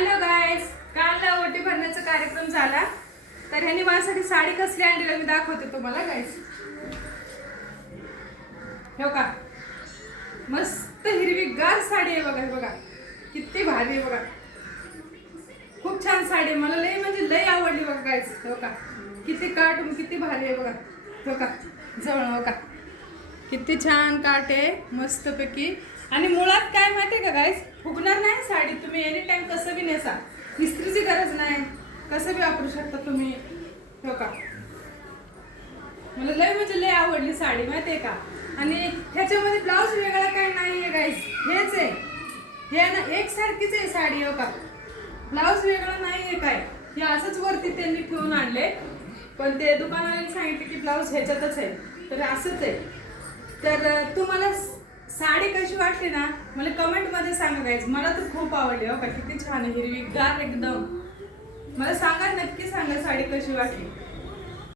Hello गाईस, काल ओटी भरण्याचा कार्यक्रम झाला. तर ह्यांनी माझ्यासाठी साडी कसली आणली मी दाखवते तुम्हाला गाईस. हो का, मस्त हिरवीगार साडी आहे बघा. बघा किती भारी आहे बघा. खूप छान साडी आहे, मला लई म्हणजे लई आवडली बघा गाईस. हो का, किती काटून किती भारी आहे बघा. हो का, जवळ हो का, किती छान काट आहे मस्तपैकी. आणि मुळात काय माहिती का गाईस, फुगणार नाही साडी. तुम्ही एनी टाइम कसं बी नेसा, इस्त्रीची गरज नाही, कसं बी वापरू शकता तुम्ही. हो का, मला लय म्हणजे लय आवडली साडी माहिती आहे का. आणि ह्याच्यामध्ये ब्लाऊज वेगळा काही नाही आहे गाईस, हेच आहे. हे ना एकसारखीच आहे साडी. हो का, ब्लाऊज वेगळा नाही आहे काय. हे असंच वरती त्यांनी ठेवून आणले, पण ते दुकानवाल्याने सांगितले की ब्लाऊज ह्याच्यातच आहे, तर असंच आहे. तर तुम्हाला साडी कशी वाटली ना मला कमेंटमध्ये सांगा गाईज. मला तर खूप आवडली. हो का, किती छान आहे, हिरवीगार एकदम. मला सांगा, नक्की सांगा साडी कशी वाटली.